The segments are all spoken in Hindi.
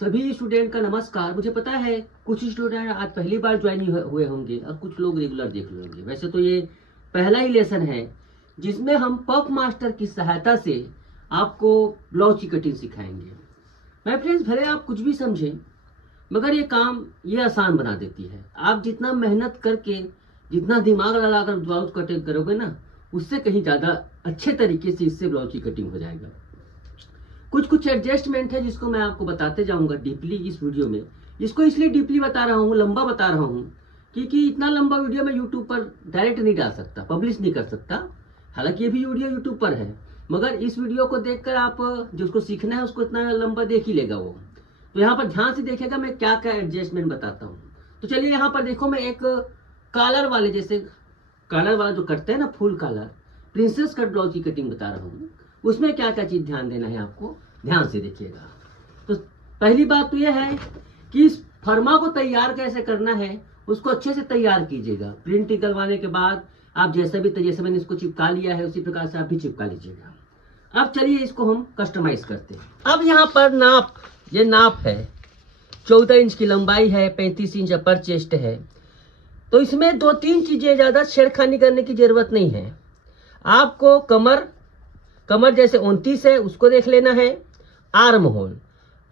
सभी स्टूडेंट का नमस्कार। मुझे पता है कुछ स्टूडेंट आज पहली बार ज्वाइन हुए होंगे और कुछ लोग रेगुलर देख रहे होंगे। वैसे तो ये पहला ही लेसन है जिसमें हम पफ मास्टर की सहायता से आपको ब्लाउज की कटिंग सिखाएंगे। माय फ्रेंड्स, भले आप कुछ भी समझें मगर ये काम ये आसान बना देती है। आप जितना मेहनत करके जितना दिमाग लगाकर ब्लाउज कटिंग करोगे ना, उससे कहीं ज़्यादा अच्छे तरीके से इससे ब्लाउज की कटिंग हो जाएगा। कुछ एडजस्टमेंट है जिसको मैं आपको बताते जाऊंगा डीपली इस वीडियो में। इसको इसलिए डीपली बता रहा हूँ, लंबा बता रहा हूँ, क्योंकि इतना लंबा वीडियो मैं यूट्यूब पर डायरेक्ट नहीं डाल सकता, पब्लिश नहीं कर सकता। हालांकि ये भी वीडियो यूट्यूब पर है, मगर इस वीडियो को देखकर आप जिसको सीखना है उसको इतना लंबा देख ही लेगा वो। तो यहाँ पर ध्यान से देखेगा मैं क्या क्या एडजस्टमेंट बताता हूँ। तो चलिए यहाँ पर देखो, मैं एक कॉलर वाले जैसे कॉलर वाला जो करते हैं ना, full collar princess cut blouse की कटिंग बता रहा हूँ। उसमें क्या क्या चीज़ ध्यान देना है आपको, ध्यान से देखिएगा। तो पहली बात तो यह है कि इस फर्मा को तैयार कैसे करना है, उसको अच्छे से तैयार कीजिएगा। प्रिंट निकलवाने के बाद आप जैसे मैंने इसको चिपका लिया है उसी प्रकार से आप भी चिपका लीजिएगा। अब चलिए इसको हम कस्टमाइज करते हैं। अब यहाँ पर नाप, ये नाप है 14 इंच की लंबाई है, 35 इंच अपर चेस्ट है। तो इसमें 2-3 चीज़ें ज़्यादा छेड़खानी करने की ज़रूरत नहीं है। आपको कमर जैसे 29 है उसको देख लेना है। आर्म होल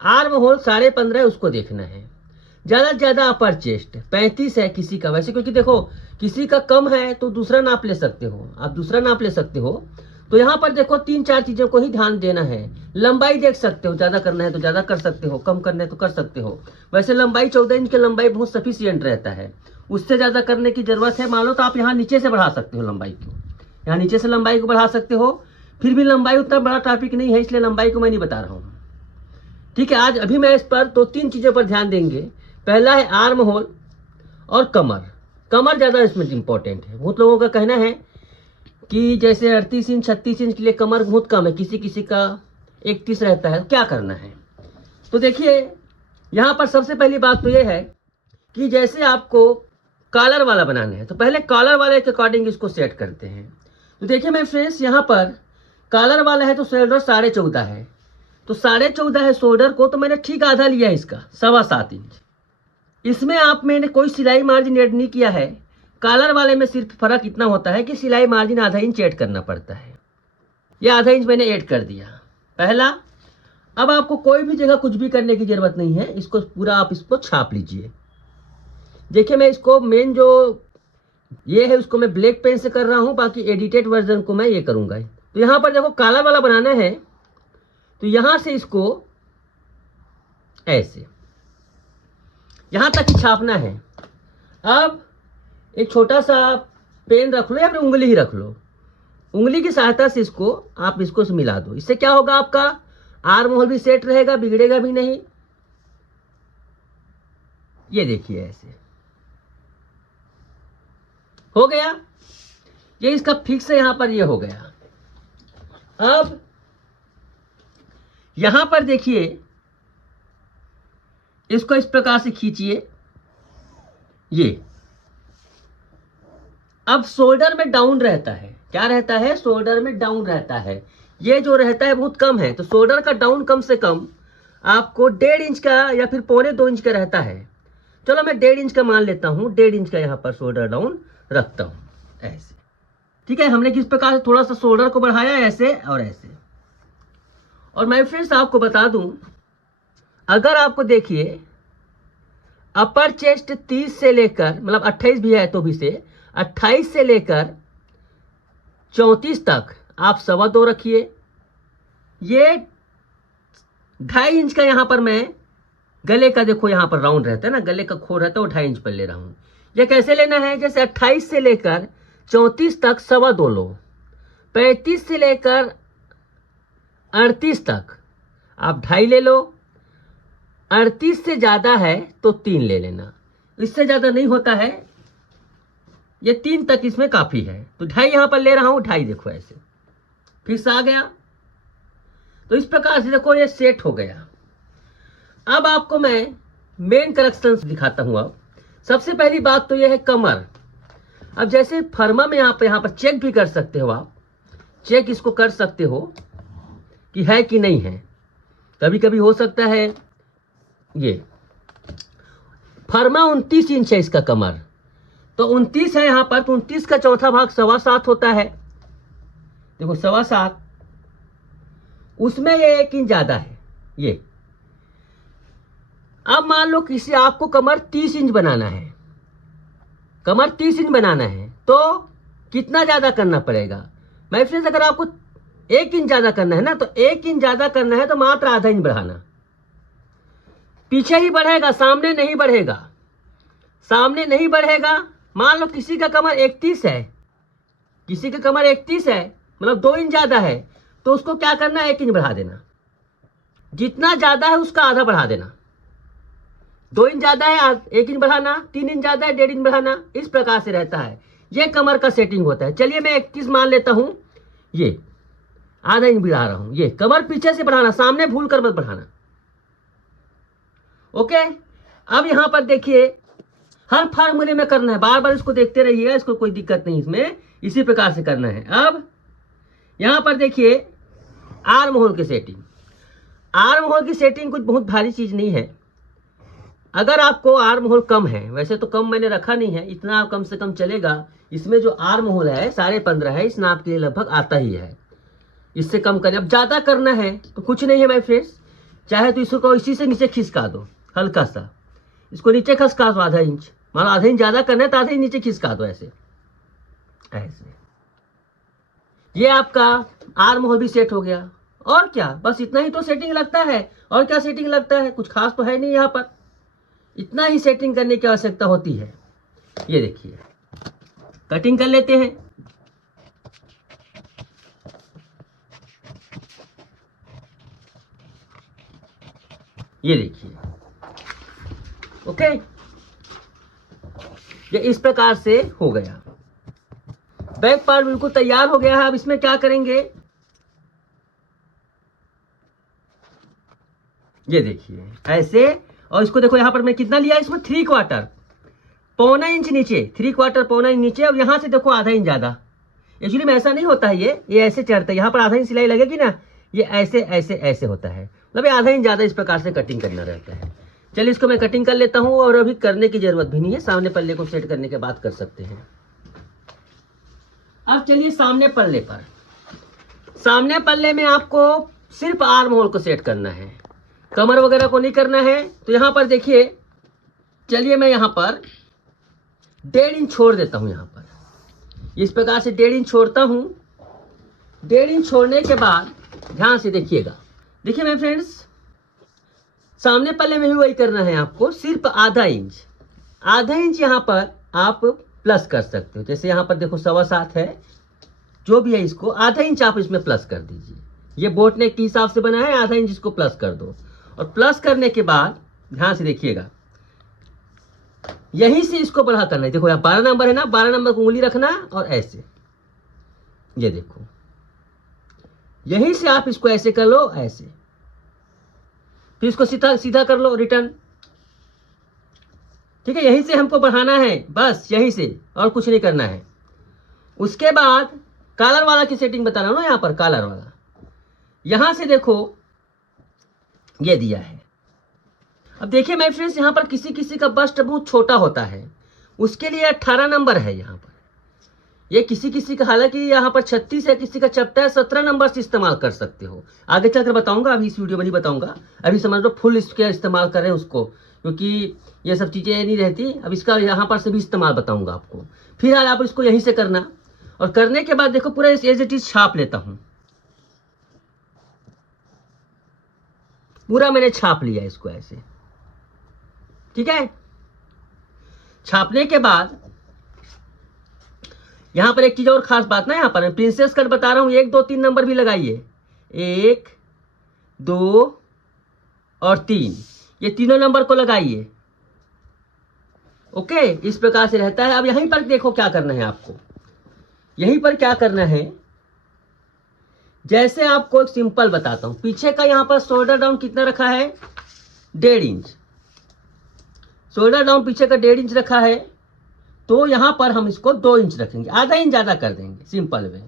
15.5 उसको देखना है। ज़्यादा से ज़्यादा अपर चेस्ट 35 है किसी का, वैसे क्योंकि देखो किसी का कम है तो दूसरा नाप ले सकते हो, आप दूसरा नाप ले सकते हो। तो यहाँ पर देखो 3-4 चीज़ों को ही ध्यान देना है। लंबाई देख सकते हो, ज़्यादा करना है तो ज़्यादा कर सकते हो, कम करना है तो कर सकते हो। वैसे लंबाई 14 इंच की लंबाई बहुत सफिशियंट रहता है, उससे ज़्यादा करने की ज़रूरत है। मान लो तो आप यहाँ नीचे से बढ़ा सकते हो लंबाई को, यहाँ नीचे से लंबाई को बढ़ा सकते हो। फिर भी लंबाई उतना बड़ा टॉपिक नहीं है, इसलिए लंबाई को मैं नहीं बता रहा हूँ। ठीक है, आज अभी मैं इस पर 2-3 चीज़ों पर ध्यान देंगे। पहला है आर्म होल और कमर ज़्यादा इसमें इम्पोर्टेंट है। बहुत लोगों का कहना है कि जैसे 38 इंच 36 इंच के लिए कमर बहुत कम है, किसी का 31 रहता है, क्या करना है। तो देखिए यहाँ पर सबसे पहली बात तो ये है कि जैसे आपको कॉलर वाला बनाना है तो पहले कॉलर वाले के अकॉर्डिंग इसको सेट करते हैं। तो देखिए मेरे फ्रेंड्स, यहाँ पर कॉलर वाला है तो शोल्डर 14.5 है, तो 14.5 है शोल्डर को, तो मैंने ठीक आधा लिया है इसका 7.25 इंच। इसमें मैंने कोई सिलाई मार्जिन ऐड नहीं किया है। कॉलर वाले में सिर्फ फर्क इतना होता है कि सिलाई मार्जिन आधा इंच ऐड करना पड़ता है। यह आधा इंच मैंने ऐड कर दिया पहला। अब आपको कोई भी जगह कुछ भी करने की जरूरत नहीं है, इसको पूरा आप इसको छाप लीजिए। देखिए मैं इसको मेन जो ये है उसको मैं ब्लैक पेन से कर रहा हूँ, बाकी एडिटेड वर्जन को मैं ये करूँगा। तो यहाँ पर देखो कॉलर वाला बनाना है तो यहाँ से इसको ऐसे यहाँ तक ही छापना है। अब एक छोटा सा पेन रख लो या फिर उंगली ही रख लो, उंगली की सहायता से इसको आप इसको से मिला दो। इससे क्या होगा, आपका आर्म होल भी सेट रहेगा, बिगड़ेगा भी नहीं। ये देखिए ऐसे हो गया, ये इसका फिक्स है, यहाँ पर ये हो गया। अब यहां पर देखिए इसको इस प्रकार से खींचिए ये। अब शोल्डर में डाउन रहता है, क्या रहता है, शोल्डर में डाउन रहता है। ये जो रहता है बहुत कम है, तो शोल्डर का डाउन कम से कम आपको 1.5 इंच का या फिर 1.25 इंच का रहता है। चलो मैं 1.5 इंच का मान लेता हूं, 1.5 इंच का यहाँ पर शोल्डर डाउन रखता हूं ऐसे। ठीक है, हमने किस प्रकार से थोड़ा सा शोल्डर को बढ़ाया ऐसे और ऐसे। और मैं फ्रेंड्स आपको बता दूं, अगर आपको देखिए अपर चेस्ट 30 से लेकर मतलब 28 भी है तो भी से 28 से लेकर 34 तक आप 2.25 रखिए। ये 2.5 इंच का यहाँ पर मैं गले का, देखो यहाँ पर राउंड रहता है ना, गले का खोर रहता है, वो 2.5 इंच पर ले रहा हूँ। ये कैसे लेना है, जैसे 28 से लेकर 34 तक 2.25 लो, 35 से लेकर 38 तक आप 2.5 ले लो, 38 से ज़्यादा है तो 3 ले लेना, इससे ज़्यादा नहीं होता है, ये 3 तक इसमें काफ़ी है। तो 2.5 यहाँ पर ले रहा हूँ, 2.5 देखो ऐसे फिक्स आ गया। तो इस प्रकार से देखो ये सेट हो गया। अब आपको मैं मेन करेक्शंस दिखाता हूँ। अब सबसे पहली बात तो ये है कमर। अब जैसे फर्मा में यहाँ पर चेक भी कर सकते हो, आप चेक इसको कर सकते हो कि है कि नहीं है। कभी कभी हो सकता है ये फर्मा 29 इंच है इसका कमर, तो 29 है यहाँ पर, तो 29 का चौथा भाग 7.25 होता है। देखो 7.25, उसमें ये 1 इंच ज्यादा है ये। अब मान लो किसी आपको कमर 30 इंच बनाना है, कमर 30 इंच बनाना है, तो कितना ज्यादा करना पड़ेगा माय फ्रेंड्स? अगर आपको 1 इंच ज्यादा करना है ना, तो 1 इंच ज्यादा करना है तो मात्र आधा इंच बढ़ाना। पीछे ही बढ़ेगा, सामने नहीं बढ़ेगा, सामने नहीं बढ़ेगा। मान लो किसी का कमर 31 है, किसी का कमर 31 है, मतलब 2 इंच ज्यादा है, तो उसको क्या करना है, 1 इंच बढ़ा देना। जितना ज्यादा है उसका आधा बढ़ा देना। 2 इंच ज्यादा है 1 इंच बढ़ाना, 3 इंच ज्यादा है 1.5 इंच बढ़ाना। इस प्रकार से रहता है, ये कमर का सेटिंग होता है। चलिए मैं 31 मान लेता हूं, ये आधा इंच बढ़ा रहा हूं। ये कमर पीछे से बढ़ाना, सामने भूल कर मत बढ़ाना। ओके, अब यहां पर देखिए हर फार्मूले में करना है, बार बार इसको देखते रहिएगा, इसको कोई दिक्कत नहीं इसमें, इसी प्रकार से करना है। अब यहां पर देखिए आर्म होल की सेटिंग। आर्म होल की सेटिंग कुछ बहुत भारी चीज नहीं है। अगर आपको आर्म होल कम है, वैसे तो कम मैंने रखा नहीं है, इतना कम से कम चलेगा। इसमें जो आर्म होल है 15.5 है, इस नाप के लिए लगभग आता ही है। इससे कम करें, अब ज्यादा करना है तो कुछ नहीं है माय फ्रेंड्स, चाहे तो इसको इसी से नीचे खिसका दो, हल्का सा इसको नीचे खिसका दो आधा इंच। मान आधा इंच ज्यादा करना है तो आधा इंच नीचे खिसका दो, ऐसे ऐसे। ये आपका आर्म होल भी सेट हो गया। और क्या, बस इतना ही तो सेटिंग लगता है। और क्या सेटिंग लगता है, कुछ खास तो है नहीं यहाँ पर, इतना ही सेटिंग करने की आवश्यकता होती है। ये देखिए कटिंग कर लेते हैं। ये देखिए, ओके, ये इस प्रकार से हो गया। बैक पार्ट बिल्कुल तैयार हो गया है। अब इसमें क्या करेंगे, ये देखिए ऐसे, और इसको देखो यहाँ पर मैं कितना लिया, इसमें 3/4 पौना इंच नीचे, 3/4 पौना इंच नीचे। और यहाँ से देखो आधा इंच ज्यादा। एक्चुअली में ऐसा नहीं होता है, ये ऐसे चढ़ता है, यहाँ पर आधा इंच सिलाई लगेगी ना, ये ऐसे ऐसे ऐसे होता है, मतलब ये आधा इंच ज्यादा इस प्रकार से कटिंग करना रहता है। चलिए इसको मैं कटिंग कर लेता हूँ, और अभी करने की जरूरत भी नहीं है, सामने पल्ले को सेट करने के बाद कर सकते हैं। अब चलिए सामने पल्ले पर। सामने पल्ले में आपको सिर्फ आर्म होल को सेट करना है, कमर वगैरह को नहीं करना है। तो यहाँ पर देखिए, चलिए मैं यहाँ पर 1.5 इंच छोड़ देता हूँ। यहाँ पर इस प्रकार से 1.5 इंच छोड़ता हूँ। 1.5 इंच छोड़ने के बाद ध्यान से देखिएगा, देखिए मेरे फ्रेंड्स, सामने पल्ले में भी वही करना है आपको, सिर्फ आधा इंच। आधा इंच यहाँ पर आप प्लस कर सकते हो। जैसे यहाँ पर देखो 7.25 है, जो भी है इसको आधा इंच आप इसमें प्लस कर दीजिए। ये बोट नेक के हिसाब से बना है, आधा इंच इसको प्लस कर दो। और प्लस करने के बाद ध्यान से देखिएगा, यहीं से इसको बढ़ा करना है। देखो यहाँ 12 नंबर है ना, 12 नंबर को उंगली रखना और ऐसे, ये देखो यहीं से आप इसको ऐसे कर लो, ऐसे, फिर इसको सीधा सीधा कर लो, रिटर्न। ठीक है, यहीं से हमको बढ़ाना है, बस यहीं से, और कुछ नहीं करना है। उसके बाद कॉलर वाला की सेटिंग बता रहा हूं ना, यहाँ पर कॉलर वाला, यहां से देखो ये दिया है। अब देखिए माय फ्रेंड्स, यहाँ पर किसी किसी का बस्ट बहुत छोटा होता है, उसके लिए 18 नंबर है यहाँ पर। ये किसी किसी का, हालांकि यहाँ पर 36 है, किसी का चपटा है, 17 नंबर से इस्तेमाल कर सकते हो। आगे चलकर बताऊंगा, अभी इस वीडियो में नहीं बताऊंगा। अभी समझ लो फुल इसका इस्तेमाल करें उसको, क्योंकि ये सब चीजें नहीं रहती। अब इसका यहाँ पर से भी इस्तेमाल बताऊंगा आपको। फिलहाल आप इसको यहीं से करना, और करने के बाद देखो पूरा एज इट इज छाप लेता हूं। पूरा मैंने छाप लिया इसको ऐसे, ठीक है। छापने के बाद यहां पर एक चीज और खास बात ना, यहां पर मैं प्रिंसेस कट बता रहा हूं, 1 2 3 नंबर भी लगाइए, 1 2 और 3, ये तीनों नंबर को लगाइए। ओके, इस प्रकार से रहता है। अब यहीं पर देखो क्या करना है आपको, यहीं पर क्या करना है, जैसे आपको एक सिंपल बताता हूं। पीछे का यहां पर शोल्डर डाउन कितना रखा है, 1.5 इंच। शोल्डर डाउन पीछे का 1.5 इंच रखा है, तो यहां पर हम इसको 2 इंच रखेंगे, आधा इंच ज्यादा कर देंगे सिंपल वे।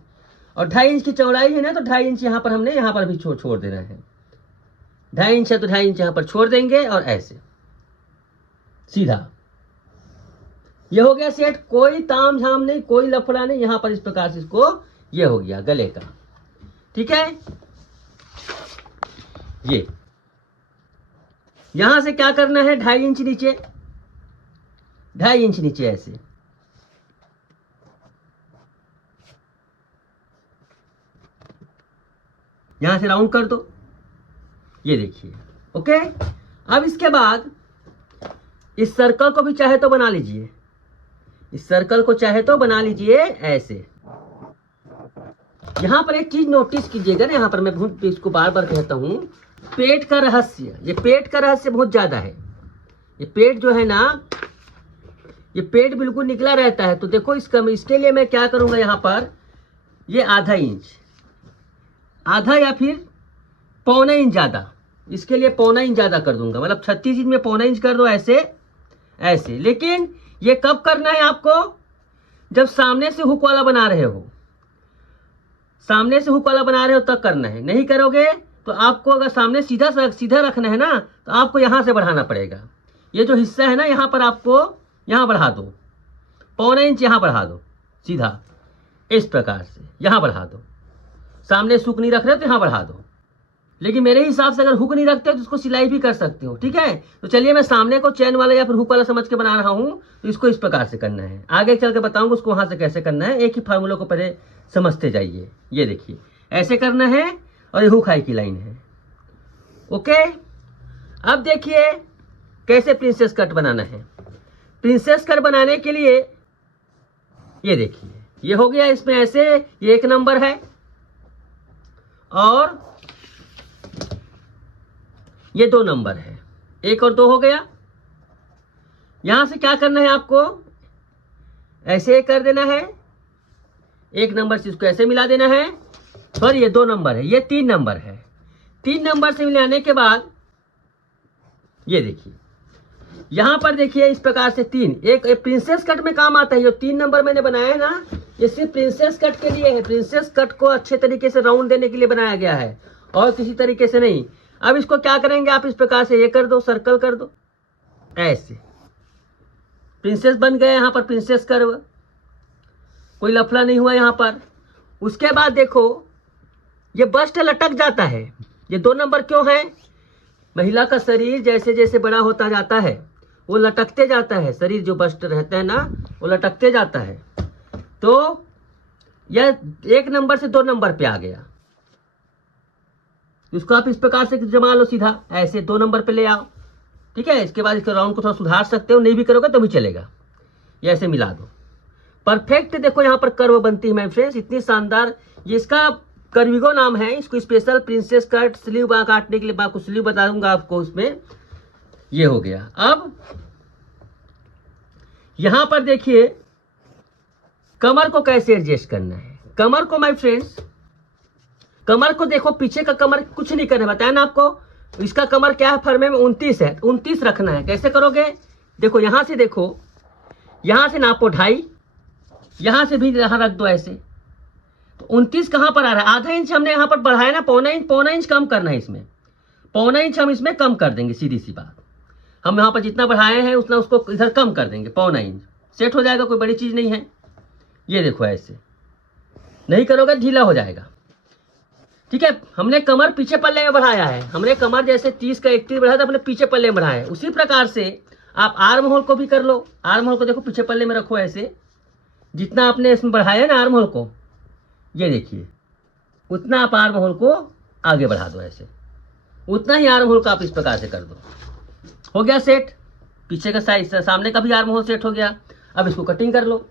और 2.5 इंच की चौड़ाई है ना, तो 2.5 इंच यहां पर हमने यहां पर भी छोड़ देना है। 2.5 इंच है तो 2.5 इंच यहां पर छोड़ देंगे, और ऐसे सीधा। ये हो गया सेट, कोई ताम झाम नहीं, कोई लफड़ा नहीं। यहां पर इस प्रकार से इसको ये हो गया गले का। ठीक है, ये यहां से क्या करना है, 2.5 इंच नीचे, 2.5 इंच नीचे ऐसे। यहां से राउंड कर दो, ये देखिए। ओके, अब इसके बाद इस सर्कल को भी चाहे तो बना लीजिए, इस सर्कल को चाहे तो बना लीजिए ऐसे। यहां पर एक चीज नोटिस कीजिएगा ना, यहां पर मैं बहुत इसको बार बार कहता हूं, पेट का रहस्य, ये पेट का रहस्य बहुत ज्यादा है। ये पेट जो है ना, ये पेट बिल्कुल निकला रहता है। तो देखो इसके लिए मैं क्या करूंगा, यहां पर ये 1/2 इंच, आधा या फिर 1.25 इंच ज्यादा, इसके लिए 1.25 इंच ज्यादा कर दूंगा। मतलब 36 इंच में 1.25 इंच कर दो ऐसे ऐसे। लेकिन ये कब करना है आपको, जब सामने से हुक वाला बना रहे हो, सामने से हुक वाला बना रहे हो तब करना है। नहीं करोगे तो आपको, अगर सामने सीधा रखना है ना, तो आपको यहां से बढ़ाना पड़ेगा। ये जो हिस्सा है ना, यहां पर आपको यहां बढ़ा दो, 1.25 इंच यहां बढ़ा दो सीधा, इस प्रकार से यहां बढ़ा दो। सामने से हुक नहीं रख रहे हो तो यहां बढ़ा दो। लेकिन मेरे हिसाब से अगर हुक नहीं रखते हो तो इसको सिलाई भी कर सकते हो। ठीक है, तो चलिए मैं सामने को चैन वाला या फिर हुक वाला समझ के बना रहा हूं। तो इसको इस प्रकार से करना है, आगे चल के बताऊंगा उसको वहां से कैसे करना है। एक ही फार्मूला को पहले समझते जाइए। ये देखिए ऐसे करना है, और ये हुक हाई की लाइन है। ओके, अब देखिए कैसे प्रिंसेस कट बनाना है। प्रिंसेस कट बनाने के लिए ये देखिए, ये हो गया इसमें ऐसे, ये 1 नंबर है और ये 2 नंबर है, 1 और 2 हो गया। यहां से क्या करना है आपको, ऐसे कर देना है, 1 नंबर से इसको ऐसे मिला देना है। सॉरी, ये 2 नंबर है, ये 3 नंबर है। 3 नंबर से मिलाने के बाद ये देखिए, यहां पर देखिए इस प्रकार से 3, एक प्रिंसेस कट में काम आता है। जो 3 नंबर मैंने बनाया है ना, ये सिर्फ प्रिंसेस कट के लिए है। प्रिंसेस कट को अच्छे तरीके से राउंड देने के लिए बनाया गया है, और किसी तरीके से नहीं। अब इसको क्या करेंगे आप, इस प्रकार से ये कर दो, सर्कल कर दो ऐसे, प्रिंसेस बन गया। यहां पर प्रिंसेस कर्व, कोई लफड़ा नहीं हुआ यहां पर। उसके बाद देखो ये बस्ट लटक जाता है। ये 2 नंबर क्यों है, महिला का शरीर जैसे जैसे बड़ा होता जाता है वो लटकते जाता है। शरीर जो बस्ट रहता है ना, वो लटकते जाता है। तो यह 1 नंबर से 2 नंबर पे आ गया। इसको आप इस प्रकार से जमा लो सीधा ऐसे, 2 नंबर पे ले आओ। ठीक है, इसके बाद इसके राउंड को थोड़ा सुधार सकते हो, नहीं भी करोगे तो भी चलेगा। ये ऐसे मिला दो, परफेक्ट। देखो यहाँ पर कर्व बनती है माय फ्रेंड्स, इतनी शानदार। ये इसका कर्विगो नाम है। इसको स्पेशल प्रिंसेस कट स्लीव काटने के लिए आपको स्लीव बता दूंगा आपको उसमें। ये हो गया। अब यहां पर देखिए कमर को कैसे एडजस्ट करना है। कमर को माय फ्रेंड्स, कमर को देखो, पीछे का कमर कुछ नहीं करना, बताया ना आपको। इसका कमर क्या है, फरमे में 29 है, 29 रखना है। कैसे करोगे, देखो यहां से, देखो यहां से नापो 2.5, यहां से भी यहां रख दो ऐसे। तो 29 कहां पर आ रहा है, आधा इंच हमने यहां पर बढ़ाया ना, 1.25 इंच कम करना है इसमें। 1.25 इंच हम इसमें कम कर देंगे, सीधी सी बात। हम यहाँ पर जितना बढ़ाए हैं उतना उसको इधर कम कर देंगे, 1.25 इंच सेट हो जाएगा, कोई बड़ी चीज नहीं है। ये देखो ऐसे, नहीं करोगे ढीला हो जाएगा। ठीक है, हमने कमर पीछे पल्ले में बढ़ाया है। हमने कमर जैसे 30 का 31 बढ़ाया था, अपने पीछे पल्ले में बढ़ाया है। उसी प्रकार से आप आर्म होल को भी कर लो। आर्म होल को देखो पीछे पल्ले में रखो ऐसे, जितना आपने इसमें बढ़ाया ना आर्म होल को, ये देखिए उतना आप आर्म होल को आगे बढ़ा दो ऐसे, उतना ही आर्म होल का आप इस प्रकार से कर दो। हो गया सेट, पीछे का साइज, सामने का भी आर्म होल सेट हो गया। अब इसको कटिंग कर लो।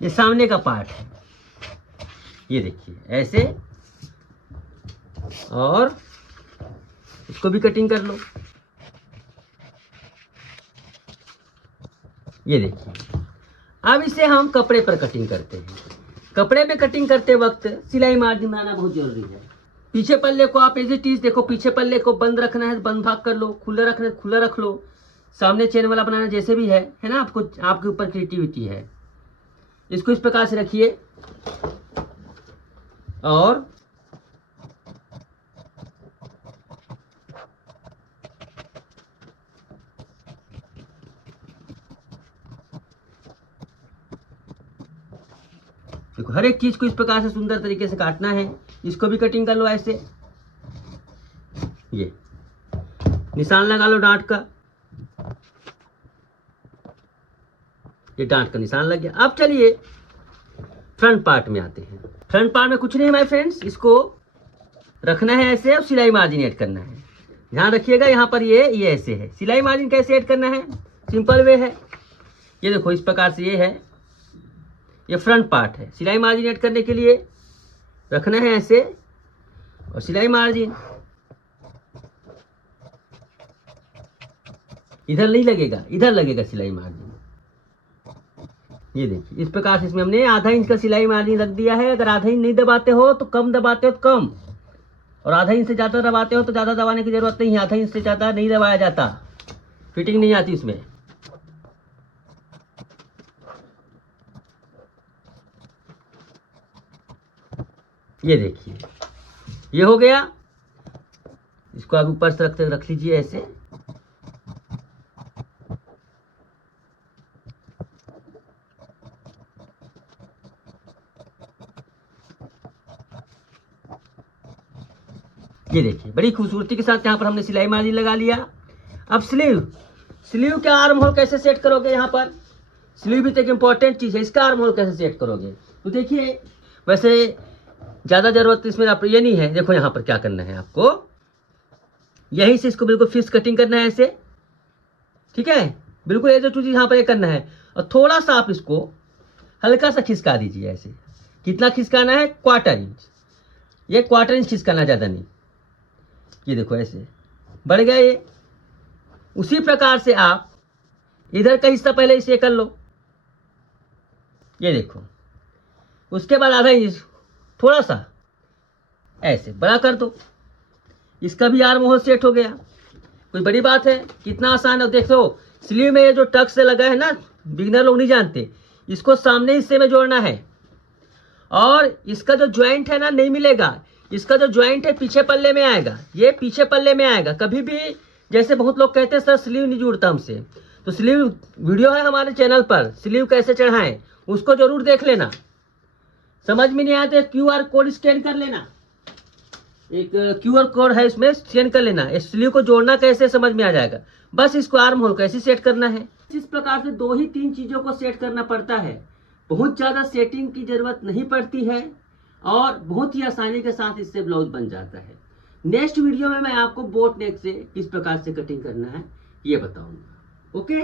ये सामने का पार्ट है, ये देखिए ऐसे, और इसको भी कटिंग कर लो। ये देखिए, अब इसे हम कपड़े पर कटिंग करते हैं। कपड़े पे कटिंग करते वक्त सिलाई मार्जिन बनाना बहुत जरूरी है। पीछे पल्ले को आप एज इट इज देखो, पीछे पल्ले को बंद रखना है बंद भाग कर लो, खुला रखना है खुला रख लो, सामने चेन वाला बनाना जैसे भी है ना, आपको आपके ऊपर क्रिएटिविटी है। इसको इस प्रकार से रखिए और देखो हर एक चीज को इस प्रकार से सुंदर तरीके से काटना है। इसको भी कटिंग कर लो ऐसे, ये निशान लगा लो डांट का, ये डांट का निशान लग गया। अब चलिए फ्रंट पार्ट में आते हैं। फ्रंट पार्ट में कुछ नहीं माय फ्रेंड्स, इसको रखना है ऐसे और सिलाई मार्जिन ऐड करना है। ध्यान रखिएगा यहाँ पर ये ऐसे है। सिलाई मार्जिन कैसे ऐड करना है, सिंपल वे है। ये देखो इस प्रकार से ये है, ये फ्रंट पार्ट है। सिलाई मार्जिन ऐड करने के लिए रखना है ऐसे और सिलाई मार्जिन इधर नहीं लगेगा, इधर लगेगा सिलाई मार्जिन। ये देखिए इस प्रकार से इसमें हमने आधा इंच का सिलाई मार्जिन रख दिया है। अगर आधा इंच नहीं दबाते हो तो कम दबाते हो तो कम, और आधा इंच से ज़्यादा दबाते हो तो ज़्यादा दबाने की जरूरत नहीं है। आधा इंच से ज़्यादा नहीं दबाया जाता, फिटिंग नहीं आती इसमें। ये देखिए ये हो गया। इसको आप ऊपर से रख लीजिए ऐसे। ये देखिए बड़ी खूबसूरती के साथ यहाँ पर हमने सिलाई मार्जिन लगा लिया। अब स्लीव का आर्म होल कैसे सेट करोगे, यहाँ पर स्लीव भी तो एक इंपॉर्टेंट चीज़ है, इसका आर्म होल कैसे सेट करोगे। तो देखिए वैसे ज़्यादा ज़रूरत इसमें आप ये नहीं है। देखो यहाँ पर क्या करना है आपको, यहीं से इसको बिल्कुल फिक्स कटिंग करना है ऐसे, ठीक है। बिल्कुल ऐसे चीज़ यहाँ पर ये करना है और थोड़ा सा आप इसको हल्का सा खिसका दीजिए ऐसे। कितना खिसकाना है, 1/4 इंच। ये 1/4 इंच खिसकाना, ज़्यादा नहीं। ये देखो ऐसे बढ़ गया ये। उसी प्रकार से आप इधर का हिस्सा पहले इसे कर लो, ये देखो। उसके बाद आधा इंच थोड़ा सा ऐसे बड़ा कर दो, इसका भी आर्म होल सेट हो गया। कोई बड़ी बात है, कितना आसान है। देखो स्लीव में ये जो टक्स से लगा है ना, बिगनर लोग नहीं जानते, इसको सामने हिस्से में जोड़ना है और इसका जो ज्वाइंट है ना नहीं मिलेगा। इसका जो ज्वाइंट है पीछे पल्ले में आएगा, ये पीछे पल्ले में आएगा। कभी भी जैसे बहुत लोग कहते हैं सर स्लीव नहीं जुड़ता हमसे, तो स्लीव वीडियो है हमारे चैनल पर, स्लीव कैसे चढ़ाएं उसको जरूर देख लेना। समझ में नहीं आया तो QR कोड स्कैन कर लेना, एक QR कोड है इसमें, स्कैन कर लेना। इस स्लीव को जोड़ना कैसे समझ में आ जाएगा। बस इसको आर्म होल कैसे सेट करना है। इस प्रकार से 2 ही 3 चीज़ों को सेट करना पड़ता है, बहुत ज़्यादा सेटिंग की जरूरत नहीं पड़ती है और बहुत ही आसानी के साथ इससे ब्लाउज बन जाता है। नेक्स्ट वीडियो में मैं आपको बोट नेक से किस प्रकार से कटिंग करना है ये बताऊंगा। ओके।